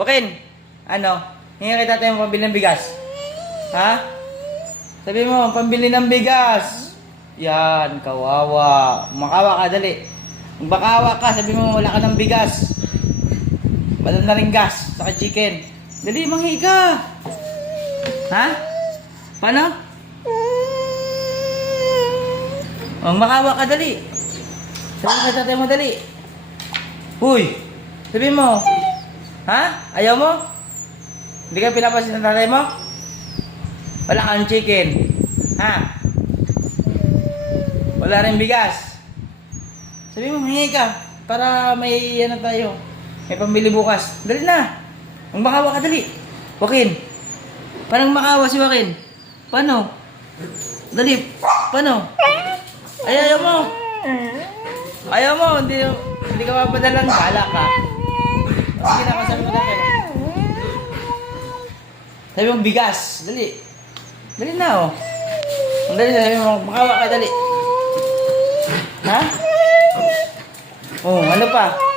Joaquin, ano? Hingi kita tayo pambili ng bigas. Ha? Sabi mo, pambili ng bigas. Yan, kawawa. Makawa ka, dali. Magbakawa ka, sabi mo wala ka ng bigas. Wala na rin gas, saka chicken. Dali, manghi ka. Ha? Paano? Oh, makawa ka, dali. Sabi mo tatay mo, dali. Uy, sabi mo. Ha? Ayaw mo? Hindi ka pinapasin ng tatay mo? Wala kang chicken. Ha? Wala rin bigas. Sabi mo, hingi ka. Para may ano tayo. May pambili bukas. Dali na. Ang makawa ka, dali. Joaquin. Parang makawa si Joaquin. Paano? Dali. Paano? Ay, ayaw mo. Ayaw mo. Hindi, hindi ka mapadalang bala ka. Sige na, kasama mo na kayo. Sabi mo, bigas. Dali. Dali na, oh. Ang dali, sabi mo, makawa ka, dali. Ha? Oh, ano pa?